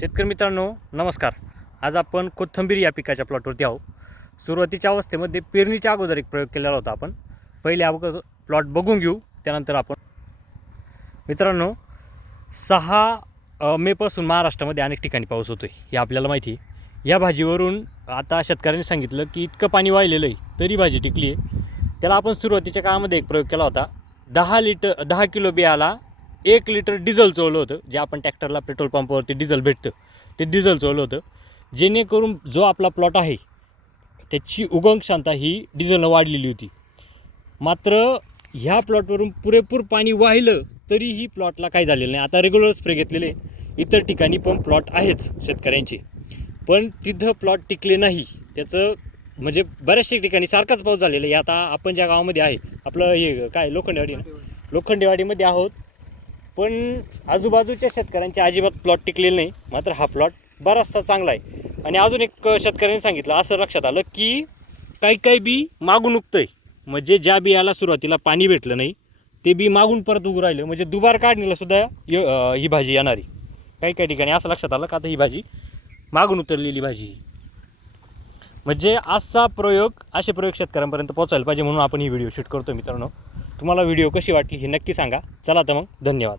शेतकरी मित्रांनो नमस्कार. आज आपण कोथंबीर या पिकाच्या प्लॉटवरती आहोत. सुरुवातीच्या अवस्थेमध्ये पेरणीच्या अगोदर एक प्रयोग केलेला होता आपण. पहिले अगोदर प्लॉट बघून घेऊ त्यानंतर आपण. मित्रांनो सहा मेपासून महाराष्ट्रामध्ये अनेक ठिकाणी पाऊस होतो आहे हे आपल्याला माहिती आहे. या भाजीवरून आता शेतकऱ्यांनी सांगितलं की इतकं पाणी वाहिलेलं आहे तरी भाजी टिकली आहे. त्याला आपण सुरुवातीच्या काळामध्ये एक प्रयोग केला होता. दहा लिटर दहा किलो बियाला एक लिटर डिझेल चोळलं होतं जे आपण ट्रॅक्टरला पेट्रोल पंपावरती डिझेल भेटतं ते डिझेल चोळलं होतं. जेणेकरून जो आपला प्लॉट आहे त्याची उगम क्षमता ही डिझेलनं वाढलेली होती. मात्र ह्या प्लॉटवरून पुरेपूर पाणी वाहिलं तरीही प्लॉटला काही झालेलं नाही. आता रेग्युलर स्प्रे घेतलेले इतर ठिकाणी पण प्लॉट आहेच शेतकऱ्यांचे. पण तिथं प्लॉट टिकले नाही. त्याचं म्हणजे बऱ्याचशा ठिकाणी सारखाच पाऊस झालेला आहे. आता आपण ज्या गावामध्ये आहे आपलं हे काय लोखंडेवाडी ना? लोखंडेवाडीमध्ये आहोत. पण आजूबाजूच्या शेतकऱ्यांचे अजिबात प्लॉट टिकलेले नाही मात्र हा प्लॉट बराचसा चांगला आहे. आणि अजून एक शेतकऱ्यांनी सांगितलं असं लक्षात आलं की काही काही बी मागून उगतंय. म्हणजे ज्या बियाला सुरुवातीला पाणी भेटलं नाही ते बी मागून परत उगू राहिलं. म्हणजे दुबार काढणीला सुद्धा य- ही भाजी येणारी. काही काही ठिकाणी असं लक्षात आलं का आता ही भाजी मागून उतरलेली भाजी ही. म्हणजे असा प्रयोग असे प्रयोग शेतकऱ्यांपर्यंत पोहोचायला पाहिजे म्हणून आपण ही व्हिडिओ शूट करतो मित्रांनो. तुम्हाला व्हिडिओ कशी वाटली हे नक्की सांगा. चला तर मग धन्यवाद.